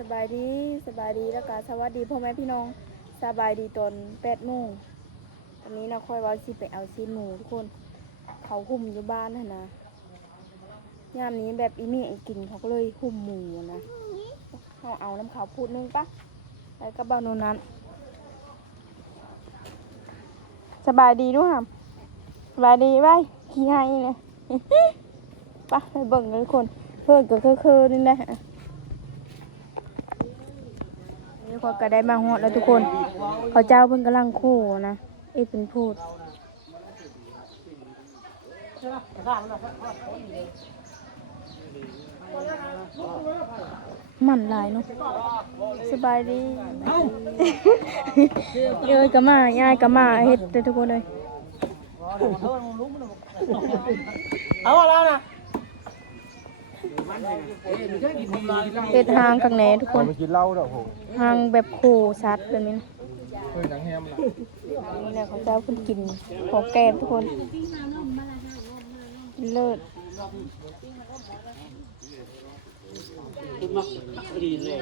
สบายดีสบายดีแล้วก็สวัสดีพ่อแม่พี่น้องสบายดีตอนแปดโมงตอนนี้นะค่อยว่าสิไปเอาซีหมูทุกคน เขาหุ่มอยู่บ้านนะนะยามนี้แบบอีเมียกินเขาก็เลยหุ่มหมูนะเขาเอาน้ำเขาวพูดนึงปะไปกับเบาโนนั้น สบายดีด้วยครับสบายดีไว้ขี้ให้เลยปะไปเบิ่งกันทุกคน เพื่อนก็คือๆนี่แหละ นี่ก็ได้มาฮอดแล้วทุกคน เขาเจ้าเพิ่นกำลังคู่นะ เอ้เป็นพูดมันหลายเนาะสบายดีเอ้ยก็มาย่ายก็มาเฮ็ดเด้อทุกคนเลยเอาแล้วนะ เฮ็ดหางข้างในทุกคนมันกินเหล้าดอกโหหางแบบคู่ชัดแบบนี้นะเฮ้ยหนังแฮมล่ะนี่แหละเขาเจ้าเพิ่นกินขอแก้มทุกคนเลิศดีเลย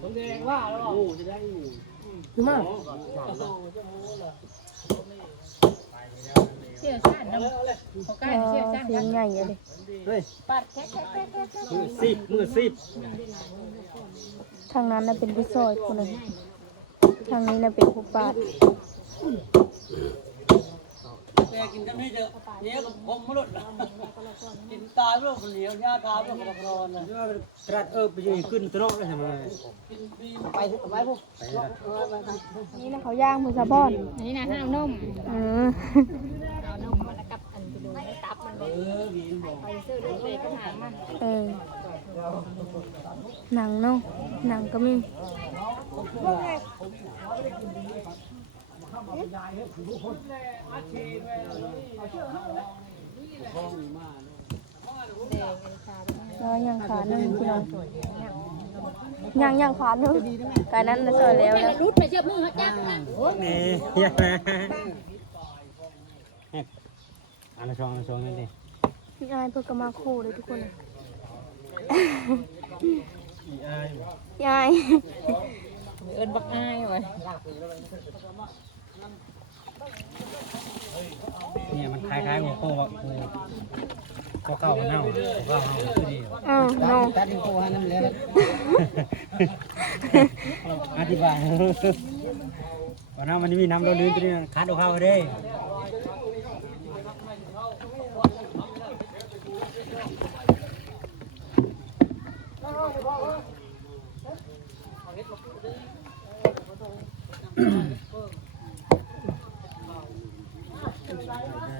ผมแดงว่าแล้วโอ้จะได้อยู่มา เชี่ยวชาญเนาะเขาใกล้เออเชี่ยวชาญเสียงใหญ่อะดิเฮ้ยปัดแค่แค่แค่แค่แค่มือสิบมือสิบทางนั้นน่ะเป็นผู้ซอยคนหนึ่งทางนี้น่ะเป็นผู้ปาด แกกินกันไม่เจอเนี่ยกับผมไม่หลุดกินตายไม่หลุดคนเดียวเนี่ยตายไม่หลุดกับกรอนนะกระดเออไปยืนขึ้นตรอกเลยทำไมไปไปพวกนี่นะเขาย่างมือซาบอนนนี้นะห้ามนมอืมเอานุ่มมาแล้วกับอันไปดูให้ตับมันเลยไปซื้อลูกเลยก็หามันเออหนังเนาะหนังก็มี อันชาด้วยแล้วยังขาหนึ่งพี่น้องยังยังขาหนึ่งการนั้นนะซอยแล้วนะรุดไปเชื่อมือจับนะนี่เฮียนะอันละสองอันละสองนี่ดิพี่อายเพิ่งก็มาคู่เลยทุกคนเลยอีอายพี่อายเอินบักอายไว้ เนี่ยมันคล้ายๆหัวโค้ว่าหัวเข้าเน่าหัวเข้าเน่าคือดีเออเนาะตัดที่โคหันนั่นเลยอธิบายว่าน้ำมันมีน้ำเราลื่นตัวนี้คัดเอาเข้าได้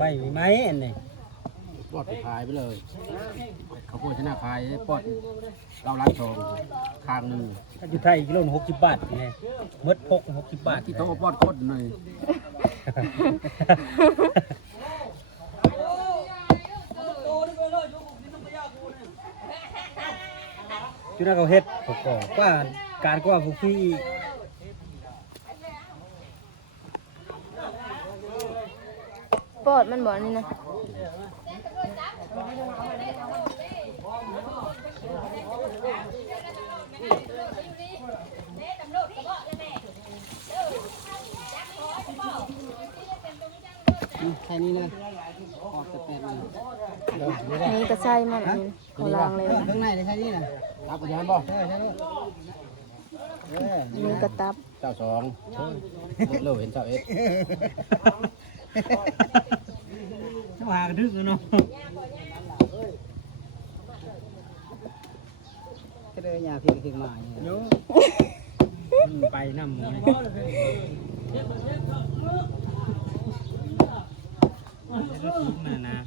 ไปมีไหมอันนี้ปอดไปขายไปเลย เขาพูดชนะขายปอดเราล้างทองคางหนึ่งถ้าอยู่ไทยกิโลหกสิบบาทไงเบิดพกหกสิบบาทที่ต้องเอาปอดโคตรหน่อยจุดนั้นเขาเฮ็ดผมก็ว่าการก็ผู้พี่ อดมันบอกนี่นะแค่นี้เลยออกแต่แปดเลยอันนี้ก็ใช่มันอันนี้เขาล้างเลยนะข้างในเลยแค่นี้นะรับไปยังบ่เออใช่ลูกเอออันนี้กระตับเจ้าสองเลิกเห็นเจ้าเอ็ด เจ้าหากระดึกเนาะก็เลยยาเพียงเพียงมาเนี่ยโยมันไปน้ำหมูนี่นั่นนะ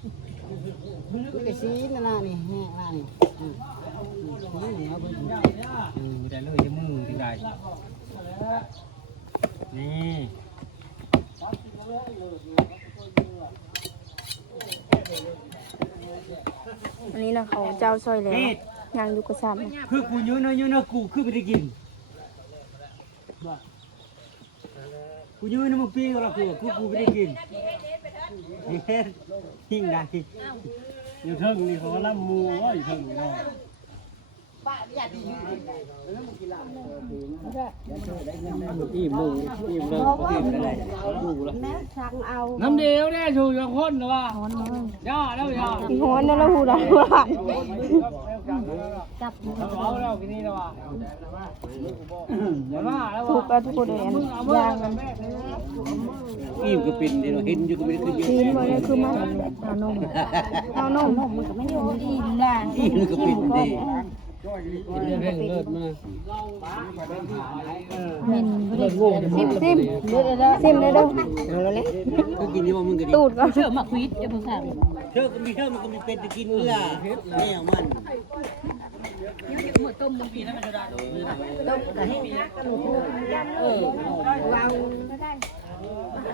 นี่ก็ซีนน่ะนี่แห้งน่ะนี่อืมนี่เหนียวเพิ่นอืมแต่เลยจะมือที่ใดนี่ อันนี้นะเขาเจ้าซอยแล้วยางอยู่กระซับคือกูยืนเนาะยืนเนาะกูคือไม่ได้กินกูยืนน้ำมันปีก็แล้วกูกูกูไม่ได้กินเฮ็ดหิ้งได้อยู่เทิงนี่เขาล่ำมูว่าอยู่เทิงนี่เนาะ อิ่มลูกอิ่มเลยอิ่มอะไรลูกแล้วน้ำเดียวเนี่ยชูยังคนหรือว่าย่าแล้วย่าอีฮ้อนนั่นละหูหลานหลานเอาแล้วกินนี่แล้วว่าอย่ามาแล้วถูกแล้วทุกคนเลยอันยางมันอิ่มก็เป็นเดี๋ยวเห็นอยู่ก็ไม่ได้ขึ้นเยอะซีนมันนี่คือมันเอานมเอานมนมมันก็ไม่อยู่อิ่มล่ะอิ่มก็เป็นดี เร่งเลิศมาซิมซิมซิมเลยเด้อก็กินที่ว่ามึงก็ดีตูดก็เชื่อมาคุยจะมึงสั่งเชื่อก็มีเชื่อมันก็มีเป็นจะกินเอื้อแม่มันก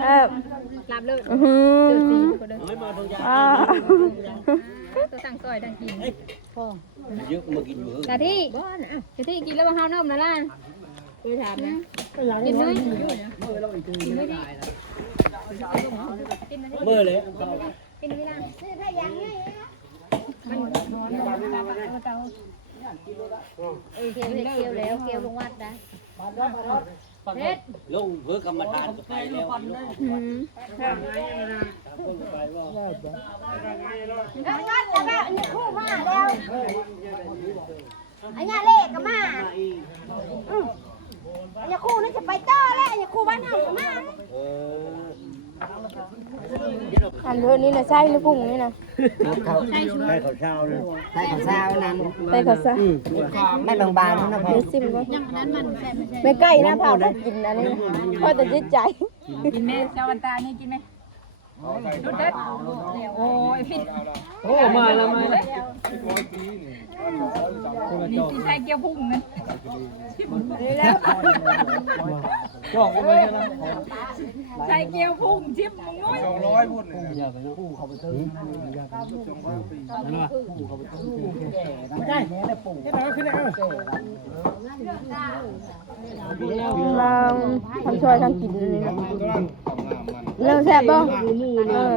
เออลาบเลิศอื้อหืเจอสีอคนเดิมอ่าตัวสั่งซอยดังกินพอเยอะมากินอยู่กะทิบ่นะกะทิกินแล้วมาเฮานมนะล่ะไปถามนะกินด้วยกินด้วยดิเมื่อเลยกินด้วยล่ะมันนอนเตาเอ้ยเคียวเคียวแล้วเคียวลงวัดนะ เฮ็ดลงเพื่อกรรมฐานก็ไปแล้วอืมแล้วงั้นแล้วก็อันนี้คู่มาแล้วอันนี้เลขก็มาอืมอันนี้คู่นั่นจะไปต่อแล้วอันนี้คู่บ้านเฮาก็มา เออ อันเรื่องนี้นะใช่หรือกุ้งนี่นะให้เขาเช่าเลยใส่ข้าวเช้านั้นไปเขาซะไม่บางๆนะพ่อเดี๋ยวซิมก่อนไม่ใกล้นะเผาก็กินอันนี้นะพอแต่จิตใจกินไหมเจ้าวันตานี่กินไหมรสเด็ดโอ้ยพี่โอ้มาแล้วมาแล้วนี่กินไข่เกี๊ยวพุ่งนะจอกกันไปนะ ไข่เกี๊ยวพุ่งชิมมึงน้อยอย่าไปนะอู้เขาไปเติมนะมาทำช่วยทำกินนนี้นะเรื่องแซ่บบ่เออ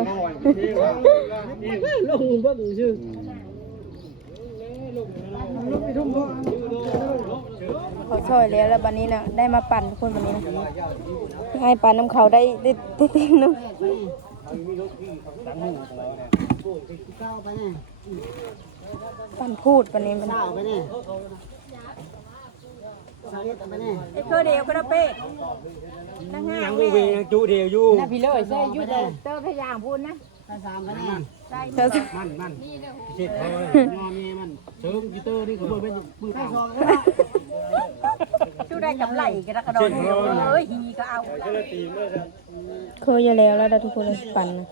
ลงเบิ่งชื่อ เขาช่วยแล้วแล้วบัดนี้นะได้มาปั่นทุกคนบัดนี้นะให้ปั่นน้ำเขาได้ได้ได้เต็มน้เช้าไปนี่ำปั่นพูดบัดนี้มันไปนี่เช้าเอ็ดไปนี่เพื่อเดียวก็ได้เป๊ะยังวีวียังจุเดียวอยู่พี่เลยใส่ยุ่เด้อเติมพยางพูดนะสามไปนี่เธอ มันมันเจ็ดเลยยอมมีมันเชิงกีเตอร์นี่ก็เพิ่มเป็นมือเปล่าชูได้กับไหลกระกระโดดเอ้ยฮีก็เอาเคยอยู่แล้วแล้วนะทุกคนเลยปั่นนะ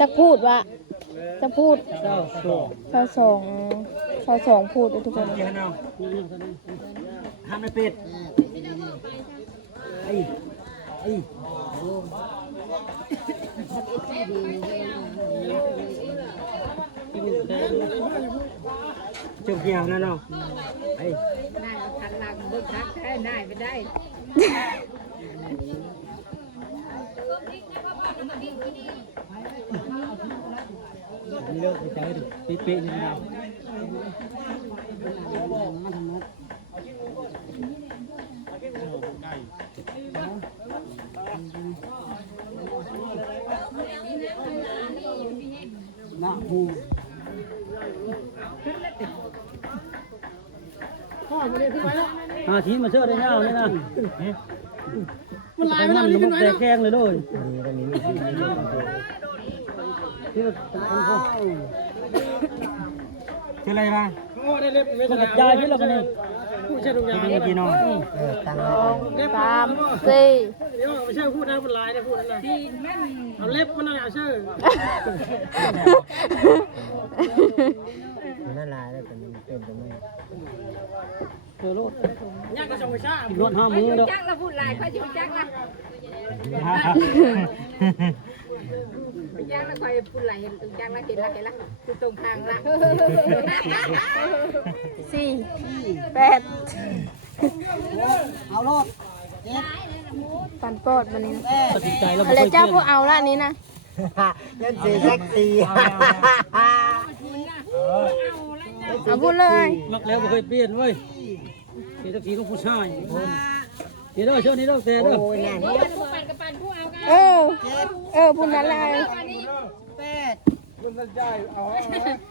จะพูดว่าจะพูดเจ้าตัวชาวสองชาวสองพูดด้วยทุกคนเลยเอาทำไม่เป็ดไอ้ไอ้เจ้าเกี่ยวนั่นเนาะไอ้ได้ทันหลังเบิกทักได้ได้ไปได้นี่เลิกใจดิเป๊ะๆนี่เรานะฮูอาทีมาเชื่อได้เงาเนี่ยนะมันลายมันมันแตกแกงเลยด้วยที่มันคืออะไรมาโอ้ได้เล็บไม่กใช่ระจายที่เรากันนี่ผู้ใช่ทุกอย่างเมื่อกี้น้องเออตังสามสี่เดี๋ ยวไม่ใช่พูดนะมันลายนะพูดนะที่เอาเล็บมันเอาเชื่อนั่นลายแล้วเป็นเป็นตรงนี้เจอรถย่างกระชงกระชากรถห้ามือเด้อจักละพูดลายค่อยชิวจักละย่างละคอยปุ่นไหลเห็นย่างละเห็นละเห็นละคือตรงทางละสี่แปดเอาโลด ปันปอดวันนี้นะตัดสินใจแล้วอะไรเจ้าพวกเอาละอันนี้นะเงินสีแท็กซี่เอาพูดเลยมักแล้วบ่เคยเปลี่ยนเว้ยเฮ็ดตะกี้ของผู้ชายนี่เด้อเชิญนี่เด้อแต่เด้อโอ้ยน่ะปั่นกับปั่นผู้เอากันเออเออพูดนั้นเลยแปดเ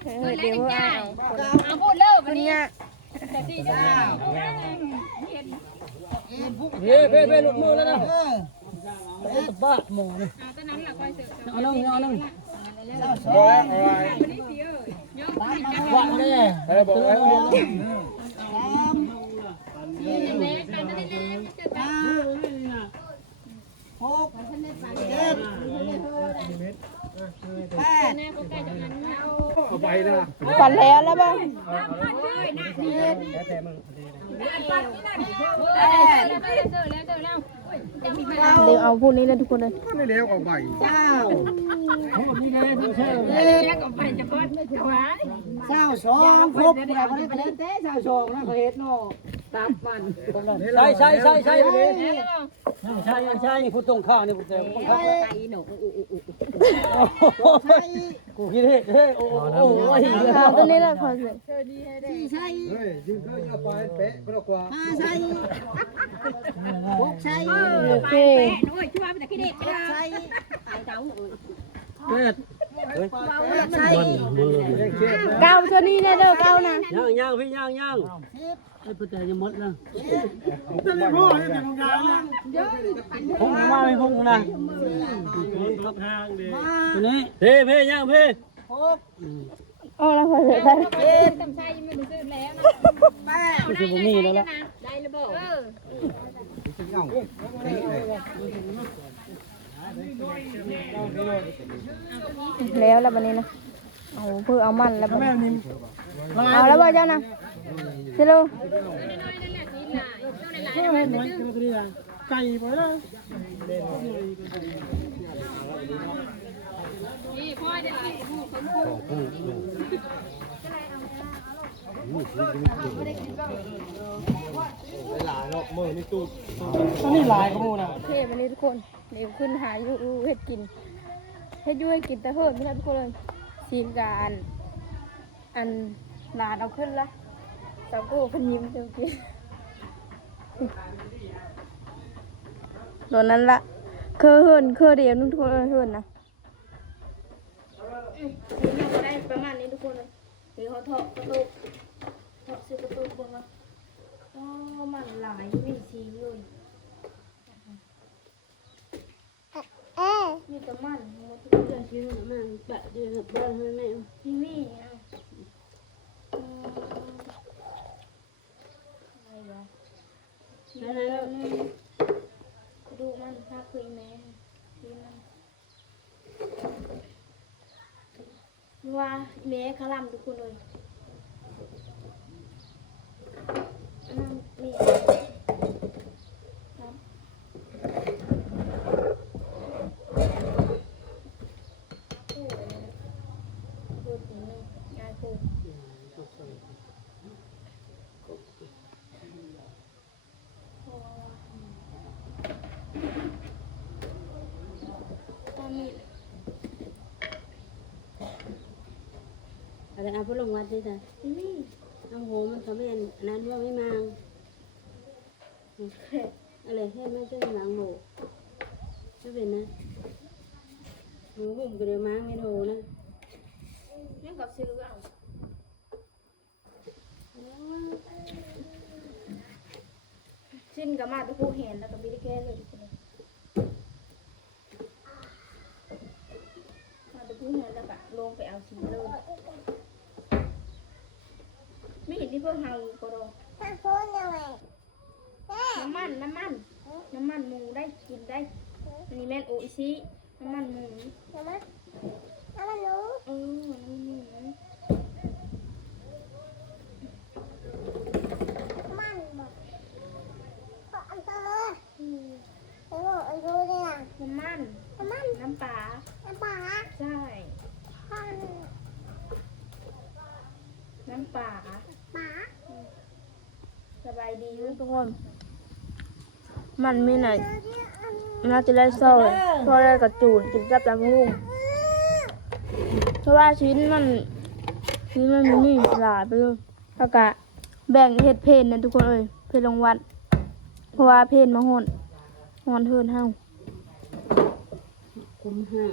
ออเดี๋ยวว่าเอาพูดเลิกคน เนี้ยเฮ้ยเพ่เพ่ลุกมือแล้วนะเออโอ้ตบ้าหมอนี่เอานึงเอานึงว่าแน่หกเจ็ด แปดปันแล้วแล้วบ้างเดี๋ยวเอาพูดนี้เลยทุกคนเลยก็ไม่เก้านี่ไงผู้ชายเก้าสองครบแล้วบ่ได้คะแนนเต้เก้าสองนะเขาเฮ็ดเนาะตับมันใช่ใช่ใช่ใช่ไปเลยใช่ใช่นี่ผู้ตรงข้าวนี่ผู้แต่ผู้ข้าวกู คิดเฮ้เฮ้โอ้โอ้ยเอาตัวนี้เลยพอสิสี่ใช่เฮ้ยยืมเคยเอาไปเป๊ะก็กว่าห้าใช่หกใช่โอเคโอ้ยช่วยมันแต่ขี้เด็กเจ็ด ใช่เฮ็ดใช่เก้านี้เลยเด้อเก้านะย่างย่างพี่ย่างย่างไอ้ผู้แต่จะมดนะผมมาไม่พุ่งนะตัวนี้เพ่เพ่ย่างเพ่อ๋อแล้วพอเสร็จได้ตำไส้ยังไม่รู้สึกแล้วนะก็คือผมมีแล้วละได้ระเบิดเออ แล้วแล้ววันนี้นะเอาเพื่อเอามันแล้วบัดนี้เอาแล้วบ่เจ้านะสิลูกไก่ไปแล้วนี่พ่อได้หลายผู้คนผู้ อันนี้ลายขโมยนะโอเควันนี้ทุกคนเดี๋ยวขึ้นหาอยู่เฮ็ดกินเฮ็ดอยู่ให้กินแต่เฮิร์ดไม่ได้ทุกคนเลยทีมการอันนานเอาขึ้นละสาวกูเพันยิ้มเจ้ากินตัวนั้นละเคยเฮิร์นเคยเดียวนึงทุกคนเฮิร์นนะได้ประมาณนี้ทุกคนเลยหรือเขาเถาะกระตุ กเถาะซื้อกระตุกบ้างละอ๋อมันหลายมีสีเลยมีแต่มันหมดทุกอย่างที่มันแปะเดือดบ้านแม่แม่พี่มี่อะอืมอะไรวะนั่นแล้วดูมันภาคคุยแม่ที่มันว่าแม่ขลำทุกคนเลยอั นนั่นนี่ครับพูดถึงงานพูดตอนนี้อะไรเอาพวกลงวัดดิจ้ะนี่เอาโหมันเขาไม่อันนั้นว่าไม่มา อะไรแค่ไม่ใช่หลังโหไม่เป็นนะหนูหุ่มก็เดี๋ยวม้างไม่โทนะเรื่องกับซื้อเอาชิ้นกับมาแตะพูเห็นแล้วก็ไม่ได้แก้เลยทุกคนมาแตะพูเห็นแล้วก็ลงไปเอาชิ้นเลยไม่เห็นที่เพิ่งเฮาก็รอ น้ำมันน้ำมัน น้ำมันหมูได้กินได้ันนี้แม่นโออิชิน้ำมันหมูน้ำมันน้ำมันหมูเออน้ำมันหมูน้น้ำมันน้ำมันน้ำปลาน้ำปลาใช่น้ำปลาปลาสบายดีทุกคน มันมีไหนน่าจะได้ซอยซอยได้กระจูนกินจับจำลุงเพราะว่าชิ้นมันชิ้นมันมีนี่หลายไปเลยแล้วก็แบ่งเห็ดเพนนะทุกคนเอ้ยเพนรางวัลเพราะว่าเพนมาหอนหอนเทินเฮาคุ้มห้า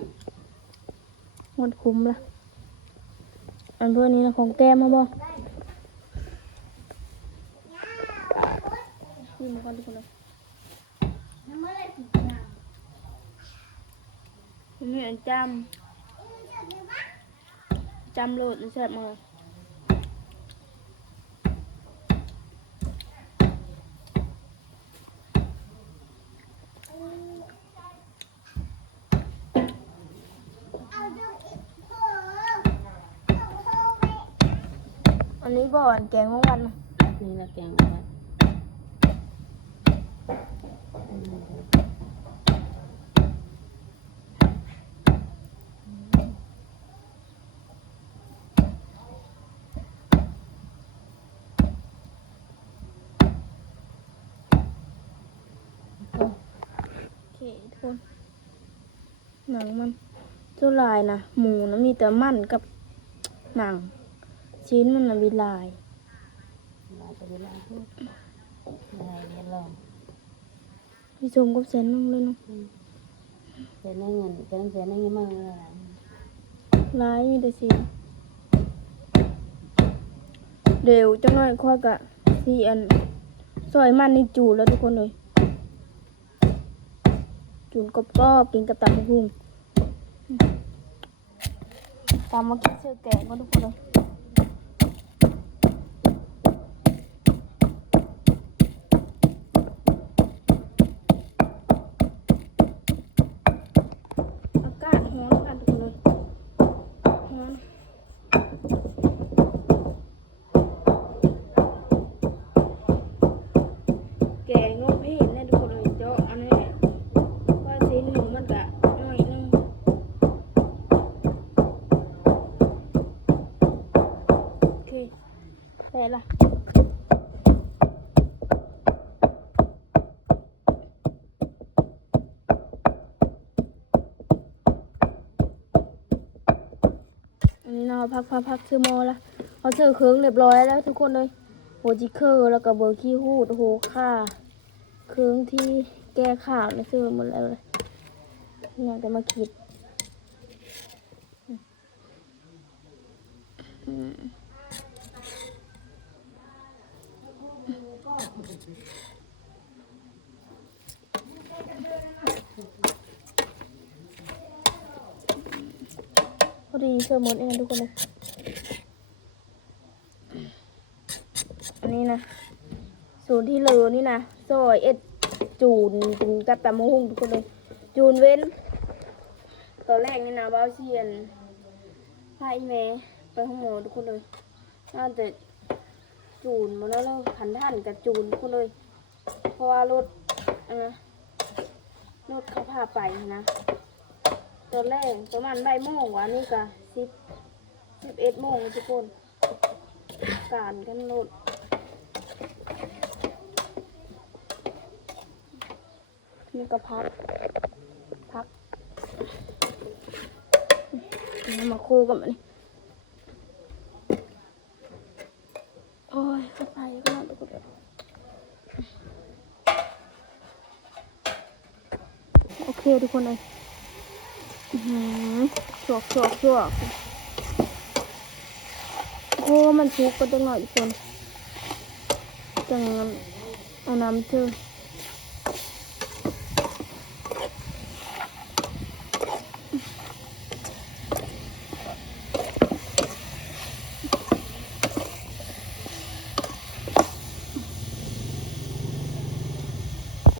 หอนคุ้มละอันเพื่อนนี้นะของแก้มมาบ่ชิมมาก่อนทุกคนเลย นี่อันจำจำโหลดมันแซ่บมากอันนี้บ่อนแกงเมื่อวันนะ นี่ละแกงเอาไว้ โอเคทุกคน ห นังมันเท่าลายนะหมูนะมีแต่มันกับหนัง ชิ้นมันนะมีลายลายไปเวลาพูดลายเรียนลองพี่ชมกับแสนนึงเลยเนาะเสียในเงินเป็นเสียในเงินมากเลยล่ะลายมีแต่สีเดี๋ยวจังหน่อยค่อยกะสีอันซอยมันนี่จูแล้วทุกคนเลยจูนกรอบๆกินกับตำมะฮุ่ง ตำมากิน พักพักพักซื้อมอละเขาซื้อเครื่องเรียบร้อยแล้วทุกคนเลยโฮจิเคอร์แล้วก็เบอร์ขี้หูดโหค่าเครื่องที่แก้ข่าวเนี่ยซื้อหมดแล้วเลยอยากจะมาคิดอืม พอดีเชื่อหมดเองนะทุกคนเลยอันนี้นะศูนย์ที่เลอนี่นะซอยเอ็ดจูนเป็นกับตะมะฮุ่งทุกคนเลย จูนเว้นตอนแรกนี่นะบ้าเชียนพาอีเมไปห้องหมอทุกคนเลยน่าจะจูนมาแล้วขันท่านกับจูนทุกคนเลย เพราะว่ารถอ่ารถเขาพาไปนะ ตอนแรกประมาณใบายโมงวันนี้ก็สิบสิบเอ็ดโมงทุกคนการกันรถนี่ก็พัก พักนี่มาคู่กันมานี่โอ้ยเข้าไปก็น่าดูกันโอเคทุกคนเลย อื้อหือสวกชวกชวกโอ้มันชุกก็จังหน่อยคนจังเอาน้ำเจอ